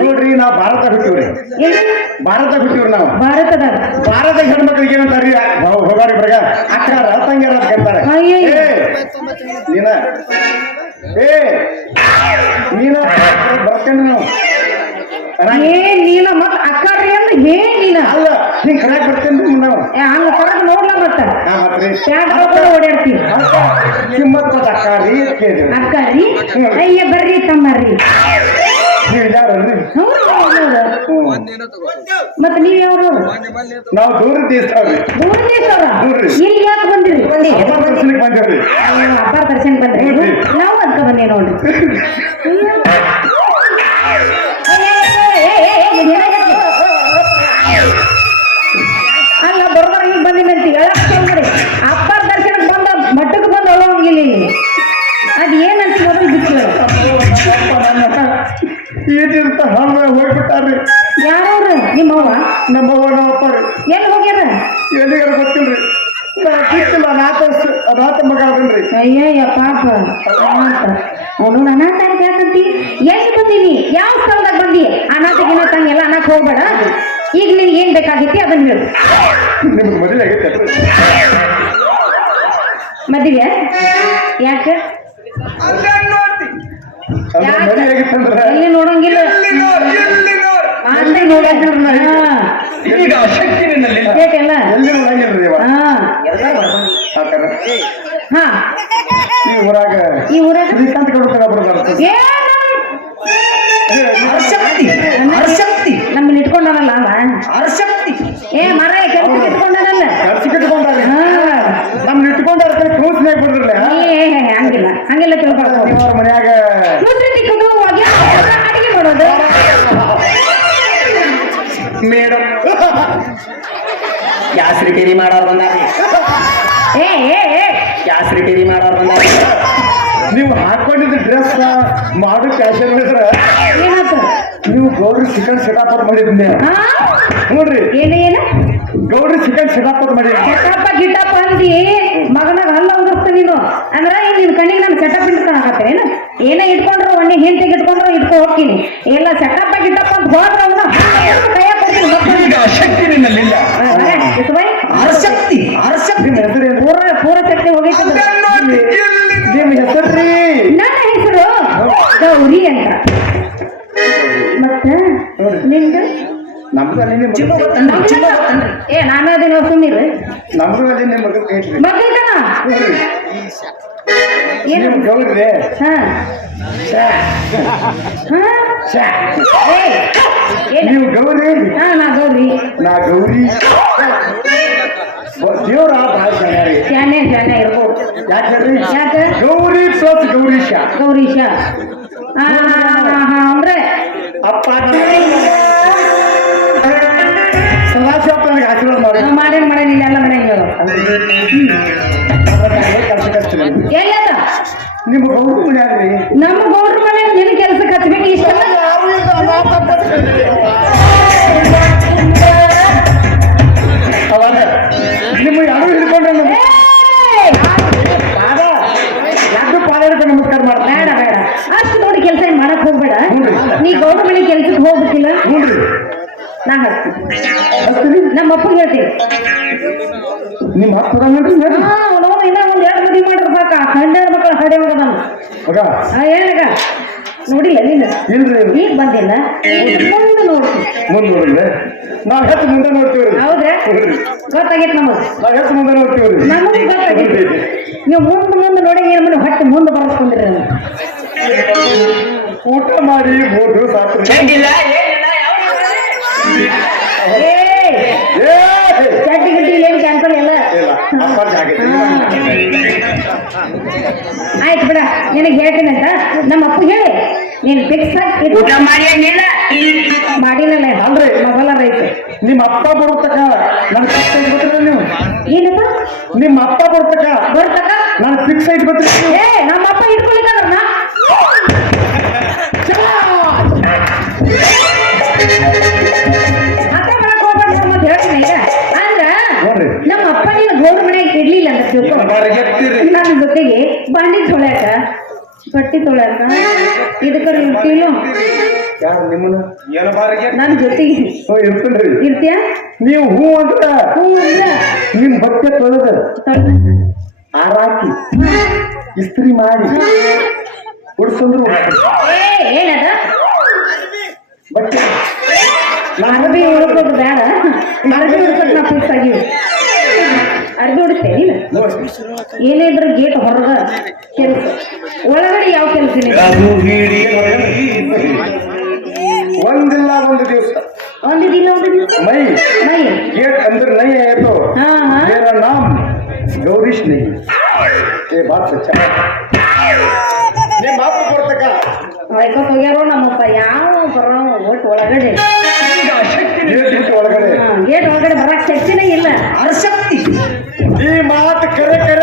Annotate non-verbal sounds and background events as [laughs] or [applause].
ನೋಡ್ರಿ ನಾವು ಭಾರತ ಬಿಟ್ಟಿವ್ರಿ. ಭಾರತ ಬಿಟ್ಟಿವ್ರಿ ನಾವು. ಭಾರತದ? ಭಾರತ ಹೆಣ್ಮಕ್ಳಿಗೆ ಏನಂತಾರ್ರಿ? ಹೋಗಾರಿ ಬರ್ಗ ಅಕ್ಕಾರ ತಂಗ್ಯಾರ ಅಂತ ಕರ್ತಾರೆ ನೀನ? ಏ ನೀನ? ಬರ್ತೇನೆ ನಾವು ಏ ನೀನ ಮತ್ ಅಕ್ಕಾರಿ ಅಂದ ಏ ನೀನ? ಅಲ್ಲ ಹಿಂಗ್ ನಾವು ನೋಡ್ಲ ಮತ್ತ? ಓಡಾಡ್ತೀವಿ ಅಕ್ಕಾರಿ ಅಕ್ಕಾರಿ ಅಯ್ಯ ಬರ್ರಿ ತಮ್ಮರ್ರಿ. ನೀವು ಹೌದು. ನೀವ್ ಯಾವ್ರು? ನಾವು ದೂರ ದೇಶವ್ರಿ ನೋಡ್ರಿ. ಇಲ್ಲಿ ಯಾಕೆ ಬಂದಿರಿ? ಬಂದಿ ಹಬ್ಬ ಬಂದೇವ್ರಿ. ದರ್ಶನ ಬಂದ್ರಿ. ನಾವು ಅದಕ್ಕ ಬಂದೇ ನೋಡ್ರಿ. [laughs] ಹೋಗ್ಯಾರ ಎಲ್ಲಿಗಾರ ಗೊತ್ತಿಲ್ರಿ. ಸಿಕ್ಕಿಲ್ಲ ನಾಥ ನಾಥ ಮಗ ಅದನ್ರಿ. ಅಯ್ಯಯ್ಯ ಪಾಪ. ಅನಾಥ ಅವನು ಅನಾಥ ಅಂತ ಯಾಕಂತಿ? ಎಲ್ಲಿ ಬಂದೀನಿ ಯಾವ ಸ್ಥಳದಾಗ ಬಂದಿ? ಅನಾಥ ಗಿನಾಥ ಹಂಗೆಲ್ಲ ಅನ್ನಕ್ ಹೋಗ್ಬೇಡ. ಈಗ ನಿನ್ಗೆ ಏನ್ ಬೇಕಾಗಿತ್ತು ಅದನ್ನ ಹೇಳು. ನಿಮ್ಗೆ ಮದುವೆ ಆಗೈತೆ ಮದುವೆ? ಯಾಕೆ? ಅಂದ್ರೆ ಎಲ್ಲಿ ನೋಡಂಗಿಲ್ಲ. ಅಲ್ಲಿ ನೋಡಂಗಿಲ್ಲ. ಈಗ ಶಕ್ತಿ ನಿನ್ನಲ್ಲಿ ಎಲ್ಲಿ ಇವ ಹಾ. ಈ ಊರಾಗ ಈ ಊರಾಗ? ಶ್ರೀಕಾಂತ್ ಏ ಅರ್ಶಕ್ತಿ ಅರ್ಶಕ್ತಿ ನಮ್ಮನ್ನ ಇಟ್ಕೊಂಡಾನಲ್ಲ ಅವ ಅರ್ಶಕ್ತಿ ಏ ಮರ ಕೆಲಸ ಇಟ್ಕೊಂಡಾನಲ್ಲ ಖರ್ಚು ಕಟ್ಕೊಂಡಾರ ಹಾ. ನಮ್ನ ಇಟ್ಕೊಂಡಾರ ಕ್ರೂಸ್ನಾಗ ಬಿಡ್ರಲ್ಲ ಏ ಹಂಗಿಲ್ಲ. ಹಂಗಿಲ್ಲ ತಿಳ್ಕೊಳ್ಬೋದು ಮನ್ಯಾಗ ಗ್ಯಾಸ್ ರಿಪೇರಿ ಮಾಡೋರು ಬಂದಾರಿ ಏ ಏ ಏ. ಗ್ಯಾಸ್ ರಿಪೇರಿ ಮಾಡೋರು ಬಂದಾರಿ ನೀವು ಹಾಕೊಂಡಿದ್ದ ಡ್ರೆಸ್ ಮಾಡೋ ಫ್ಯಾಷನ್ ಹೇಳಿದ್ರ ಏನಾಯ್ತು? ನೀವು ಗೌರಿ ಚಿಕನ್ ಸಿಟಾಪತ್ ಮಾಡಿದ್ನೆ. ಹಾ? ನೋಡ್ರಿ. ಏನು ಏನು? ಗೌರಿ ಚಿಕನ್ ಸಿಟಾಪತ್ ಮಾಡಿದ್ನಿ. ಕೆಟ್ಟಪ್ಪ ಗಿಟ್ಟಪ್ಪ ಅಂದಿ. ಮಗನಾಗ ಹಲ್ಲ ಉದುರ್ತ ನೀನು. ಅಂದ್ರ ಈಗ ನಿನ್ ಕಣ್ಣಿಗೆ ನಾನು ಸೆಟಪ್ ಇಟ್ಕೊಳಕತ್ತೇನೆ ಏನು? ಏನೇ ಇಟ್ಕೊಂಡ್ರು ಒಣ್ಣೆ ಹೆಂಡತಿಗೆ ಇಟ್ಕೊಂಡ್ರು ಇಟ್ಕೊ ಹೋಗ್ತೀನಿ. ಎಲ್ಲ ಸೆಟಪ್ಪ ಗಿಟ್ಟಪ್ಪ ಅಂತ ಹೋದ್ರ ಅವನು ಕೈಯಾಗ ಕೊಡ್ತೀನಿ ಶಕ್ತಿ ನಿನ್ನಲ್ಲಿಲ್ಲ. ಅರ್ಶಕ್ತಿ ಅರ್ಶಕ್ತಿ ನಿಮ್ಮ ಹೆಸರೇನು ಪೂರ ಪೂರ ಶಕ್ತಿ ಹೋಗೈತೆ ಅದು. ನಿಮ್ಮ ಹೆಸರ್ರಿ ನನ್ನ ಹೆಸರು ಗೌರಿ ಅಂತ. ಮತ್ತೆ ನಿಮ್ದು? ಅಲ್ಲಿ ನಿಮ್ಮ ಏ ನಾನು ಅದೇನೋ ಸುಮ್ಮೀರು ನಮ್ದು ಅಲ್ಲಿ ನಿಮ್ಮ ಮಗಲ್ಕನ ಏನು? ಗೌರಿ. ಹಾ. ಹಾ? ಏ ನೀವು ಗೌರಿ? ಹಾ ನಾ ಗೌರಿ ನಾ ಗೌರಿ. ದೇವ್ರ ಭಾಳ ಚೆನ್ನಾಗಿ ಶಾನೆ ಶಾನೆ ಇರ್ಬೋದು. ಯಾಕ್ರಿ ಯಾಕೆ? ಗೌರಿ ಪ್ಲಸ್ ಗೌರೀಶ ಗೌರೀಶ ಅಂದ್ರೆ? ಅಪ್ಪ ಸದಾಶಿವ ನನಗೆ ಆಶೀರ್ವಾದ ಮಾಡಿ. ಮಾಡೇನ್ ಮಾಡೇನ್ ಕೆಲಸ ಎಲ್ಲದ ನಿಮ್ಮ ಗೌರಿ ಮನೆ ನಮ್ಮ ಗೌಡ್ರ ಮನೆ ನಿನ್ನ ಕೆಲ್ಸಕ್ಕೆ ಬೇಡ ಅಷ್ಟು ನೋಡಿ ಕೆಲಸ ಏನ್ ಮಾಡಕ್ ಹೋಗ್ಬೇಡ. ನೀ ಗೌಡ ಮನೆ ಕೆಲ್ಸಕ್ಕೆ ಹೋಗ್ಬೇಕಿಲ್ಲ ನಾ ಹಾಕ್ತೀನಿ ನಮ್ಮ ಅಪ್ಪಗೆ ಹೇಳ್ತೀನಿ. ನಿಮ್ಮ ಅಪ್ಪ ಹಾ ಇನ್ನ ಒಂದ್ ಎರಡು ಮದಿ ಮಾಡಿರ್ಬೇಕ ಹನ್ನೆರಡು ಮಕ್ಕಳ ಹಡೆ ಹೋಗದ ಹೇಳಗ. ನೋಡಿಲ್ಲ ನೀನು ಈಗ ಬಂದಿಲ್ಲ? ಮುಂದೆ ನೋಡ್ತೀನಿ ಮುಂದೆ ನೋಡಿದ್ರೆ ನಾವು ಹೆಚ್ಚು ಮುಂದೆ ನೋಡ್ತೀವ್ರಿ ಹೌದ್ರಾ? ಗೊತ್ತಾಗೈತೆ ನಮಗ್ ನಾವು ಹೆಚ್ಚು ಮುಂದೆ ನೋಡ್ತೀವ್ರಿ ನಮಗ್ ಗೊತ್ತಾಗೈತೆ ನೀವು ಮುಂದೆ ಮುಂದೆ ನೋಡಿ ಏನ್ ಮಾಡಿ ಹೊಟ್ಟೆ ಮುಂದೆ ಊಟ ಮಾಡಿ ಮೂರು ದಿವಸ ಆತ್ರಿ. ಚಂಡಿಲ್ಲ ಏನಿಲ್ಲ ಏ ಏ! ಚಡ್ಡಿ ಗಿಡ್ಡಿ ಇಲ್ಲೇನು ಕ್ಯಾನ್ಸಲ್ ಎಲ್ಲ? ಆಯ್ತು ಬಿಡ ನಿನಗೆ ಹೇಳ್ತೀನಿ ಅಂತ. ನಮ್ಮ ಅಪ್ಪ ಹೇಳಿ ನೀನು ಫಿಕ್ಸ್ ಆಗಿ ಊಟ ಮಾಡಿ ಮಾಡಿಲ್ಲ. ಮಸಾಲ ರೈಸ್ ನಿಮ್ಮ ಅಪ್ಪ ಬರುತ್ತಕ ನನ್ನ ಫಿಕ್ಸ್ ಐಟ್ ಗೊತ್ತಿಲ್ಲ ನೀವು ಏನಪ್ಪ? ನಿಮ್ಮ ಅಪ್ಪ ಬರ್ತಕ ಬರ್ತಕ ನನ್. ಫಿಕ್ಸ್ ಐಟ್ ಗೊತ್ತಿಲ್ಲ ಏ ನಮ್ಮ ಅಪ್ಪ ಅಂದ್ರ ನೋಡ್ರಿ. ನಮ್ಮ ಅಪ್ಪ ನೀವು ಗೌರ್ ಮನೆಗೆ ಇಡ್ಲಿಲ್ಲ ಅಂತ ನನ್ನ ಜೊತೆಗೆ ಬಾಂಡಿ ತೊಳ್ಯಾಕ ಬಟ್ಟಿ ತೊಳಕ? ಇದು ಇರ್ತೀನೋ ಯಾರು ನಿಮ್ಮನ್ನ? ಏನು ಬಾರಿಗೆ? ನನ್ನ ಜೊತೆಗೆ. ಓ ಇರ್ತೀಯ? ನೀವು ಹೂ ಅಂತ? ಹೂ ಇಲ್ಲ. ನಿಮ್ ಬಟ್ಟೆ ತೊಳೆದ. ಆರಾಕಿ ಇಸ್ತ್ರಿ ಮಾಡಿ. ಉಡ್ಸಂದ್ರು. ಏ ಏನದ? ಬಟ್ಟೆ. ಅರಬಿ ಉಳ್ಕೋದು ಬೇಡ. ಅರಬಿ ನಾ ಫಿಕ್ಸ್ ಆಗಿವಿ ಅರ್ಬಿ ಏನೇ ಇದ್ರ ಗೇಟ್ ಹೊರಗ ಕೆಲಸ. ಒಳಗಡೆ ಕೊಡ್ತೀನಿ ಒಂದಿಲ್ಲ ಒಂದು ದಿವಸ. ಒಂದು ದಿನ ಒಂದು ದಿವಸ? ನೈ ನೈ ಏಟ್ ಅಂದ್ರೆ ನೈ ಆಯ್ತು. ಮೇರಾ ನಾಮ್. ಗೌರೀಶ್ ನೈ. ಏ ಬಾತ್ ಸಚ್ಚ. ನೀ ಮಾತು ಕೊಡ್ತಕ್ಕ. ವೈಕೋತ್ ಹೋಗ್ಯಾರೋ ನಮ್ಮಪ್ಪ ಯಾವ ಬರೋ ಒಟ್ಟು ಒಳಗಡೆ. ಒಳಗಡೆ ಗೇಟ್ ಒಳಗಡೆ. ಬರಕ್ ಶಕ್ತಿನೇ ಇಲ್ಲ. ಅಶಕ್ತಿ ಈ ಮಾತು ಕರೆ ಕರೆ.